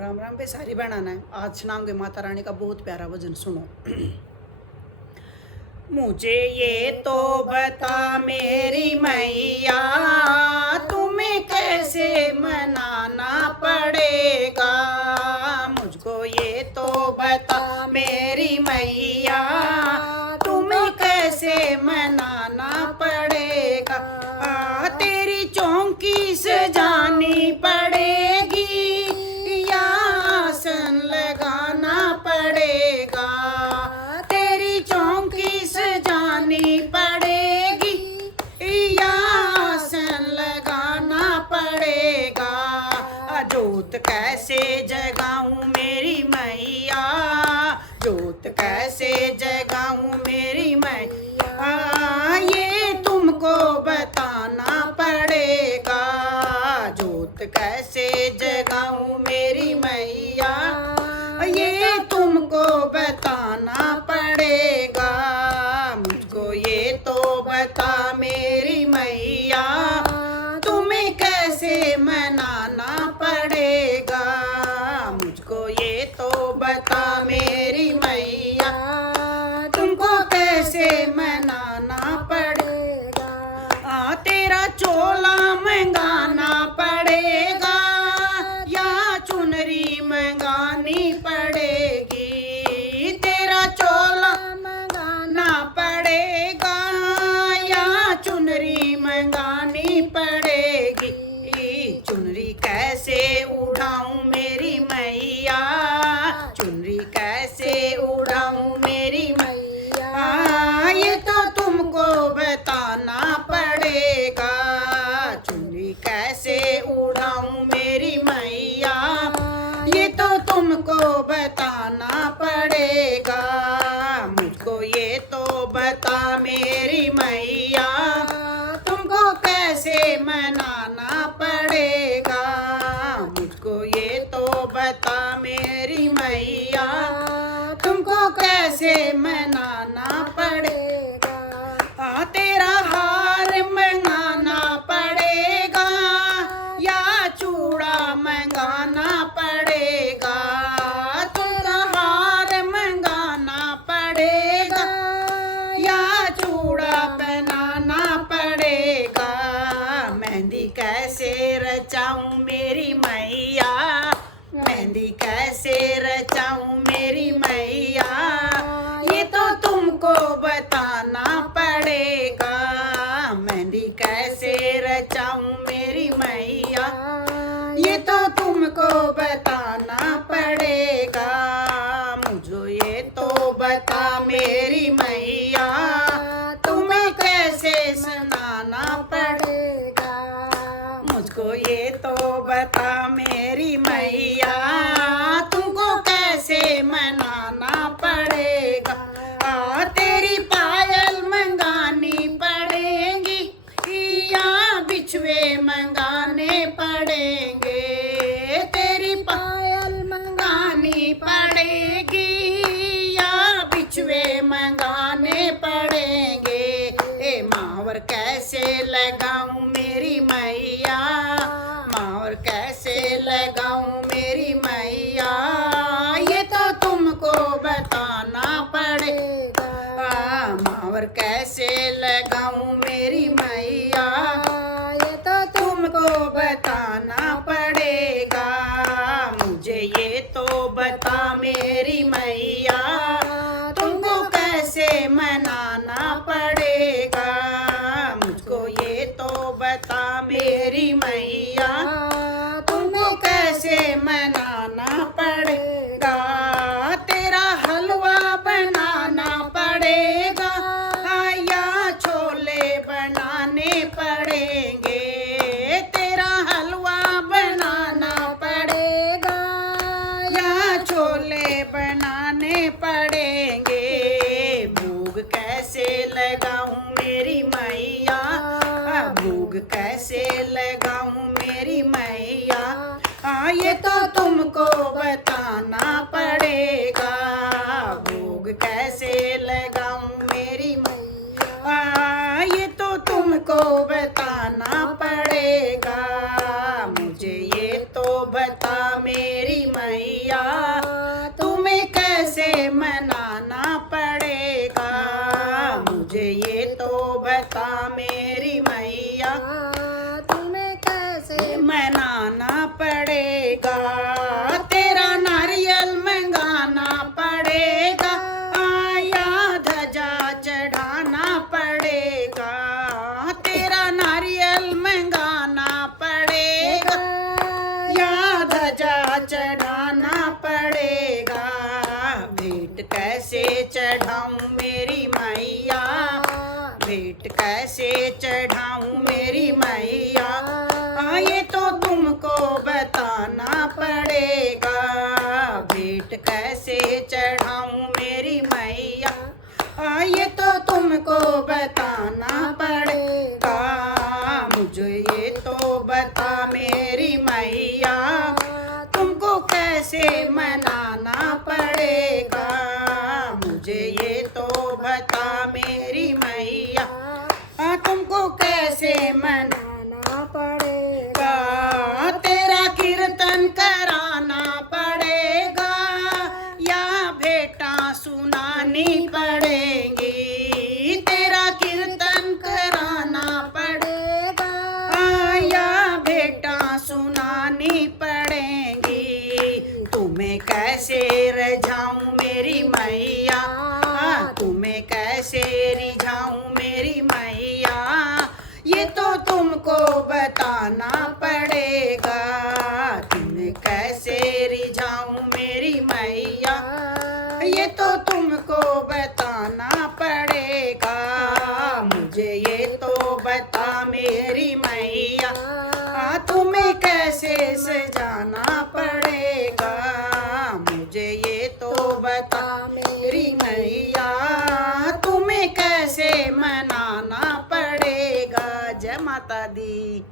राम राम पे सारी बनाना है। आज सुनाऊंगे माता रानी का बहुत प्यारा भजन, सुनो। मुझे ये तो बता मेरी मैया, तुम्हें कैसे मनाना पड़ेगा। मुझको ये तो बता मेरी मैया, तुम्हें कैसे मनाना पड़ेगा। तेरी चौकी सजानी पड़ेगी या आसन लगाना पड़ेगा। तेरी चौकी सजानी पड़ेगी या आसन लगाना पड़ेगा। जोत कैसे जगाऊं मेरी मैया, जोत कैसे जगाऊं मेरी मैया, ये तुमको बताना पड़ेगा। जोत कैसे जगाऊं मेरी मैया, ये तुमको बताना पड़ेगा। मुझको ये तो बता मेरी मैया, तुम्हें कैसे मनाना पड़ेगा। मुझको ये तो बता मेरी मैया, तुमको कैसे मनाना पड़ेगा। तेरा चोला मंगाना पड़ेगा या चुनरी मंगानी पड़ेगी। तेरा चोला मंगाना पड़ेगा या चुनरी मंगानी पड़ेगी। चुनरी कैसे उड़ाऊं मेरी मैया, चुनरी कैसे उड़ाऊं मेरी मैया, ये तो तुमको बताना पड़ेगा। चुनरी कैसे उड़ाऊं मेरी मैया, ये तो तुमको बताना पड़ेगा। मुझको ये तो बता मेरी मैया, तुमको कैसे मनाना पड़ेगा। मुझको ये तो बता मेरी मैया, तुमको कैसे मनाना पड़ेगा। तेरा हार मंगाना पड़ेगा या चूड़ा मंगाना पड़ेगा। तेरा हार मंगाना पड़ेगा या चूड़ा पहनाना पड़ेगा। मेहंदी कैसे रचाऊं मेरी मैया, मेहंदी कैसे रचाऊं मेरी मैया, ये तो तुमको बताना पड़ेगा। मेहंदी कैसे रचाऊं मेरी मैया, ये तो तुमको बताना पड़ेगा। मुझे ये तो बता मेरी मैया, तुम्हें कैसे सुनाना पड़ेगा। मुझको ये तो बता मेरी मैया, तुमको कैसे मनाना पड़ेगा। तेरी पायल मंगानी पड़ेगी या बिछुए मंगाने पड़ेंगे। तेरी पायल मंगानी पड़ेगी या बिछुए मंगाने पड़ेंगे। मावर कैसे लगाऊं मेरी मैया, मावर कैसे लगाऊं मेरी मैया, ये तो तुमको बताना पड़ेगा। मावर कैसे लगाऊं मेरी मैया, ये तो तुमको बताना पड़ेगा। मुझे ये तो बता मेरी मैया, तुमको कैसे मनाना पड़ेगा। मुझको ये तो बता मेरी मैया, तुमको कैसे मनाना पड़ेगा। तेरा हलवा बनाना पड़ेगा या छोले बनाने पड़ेंगे। तेरा हलवा बनाना पड़ेगा या छोले बनाने पड़ेंगे। भोग कैसे लगाऊं मेरी मैया, भोग कैसे लगाऊं मेरी मैया, ये तो तुमको बताना पड़ेगा। भोग कैसे लगाऊं मेरी मैया, ये तो तुमको बताना पड़ेगा। मुझे ये तो बता मेरी मैया, पड़ेगा, तेरा नारियल मंगाना पड़ेगा, आया ध्वजा चढ़ाना पड़ेगा, तेरा नारियल मंगाना पड़ेगा, या ध्वजा चढ़ाना पड़ेगा। भेंट कैसे चढ़ाऊं मेरी मैया, भेंट कैसे चढ़ाऊं मेरी मैया, ये तो तुमको बताना पड़ेगा। भेंट कैसे चढ़ाऊं मेरी मैया, ये तो तुमको बताना पड़ेगा। मुझे ये तो बता मेरी मैया, तुमको कैसे मनाना पड़ेगा। मुझे ये तो बता मेरी मैया, तुमको कैसे मनाना पड़ेगा। तेरा कीर्तन कराना पड़ेगा, या भेंटा सुनानी पड़ेगी, तेरा कीर्तन कराना पड़ेगा, या भेंटा सुनानी पड़ेगी। तुम्हें कैसे रिझाऊं मेरी मैया, तुम्हें कैसे रिझाऊं मेरी मैया, ये तो तुमको बताना पड़ेगा। तुम्हें कैसे रिझाऊं मेरी मैया, ये तो तुमको बताना पड़ेगा। मुझे ये तो बता मेरी मैया, तुम्हें कैसे सजाना पड़ेगा। मुझे ये तो बता मेरी मैया, तुम्हें कैसे मनाना पड़ेगा। जय माता दी।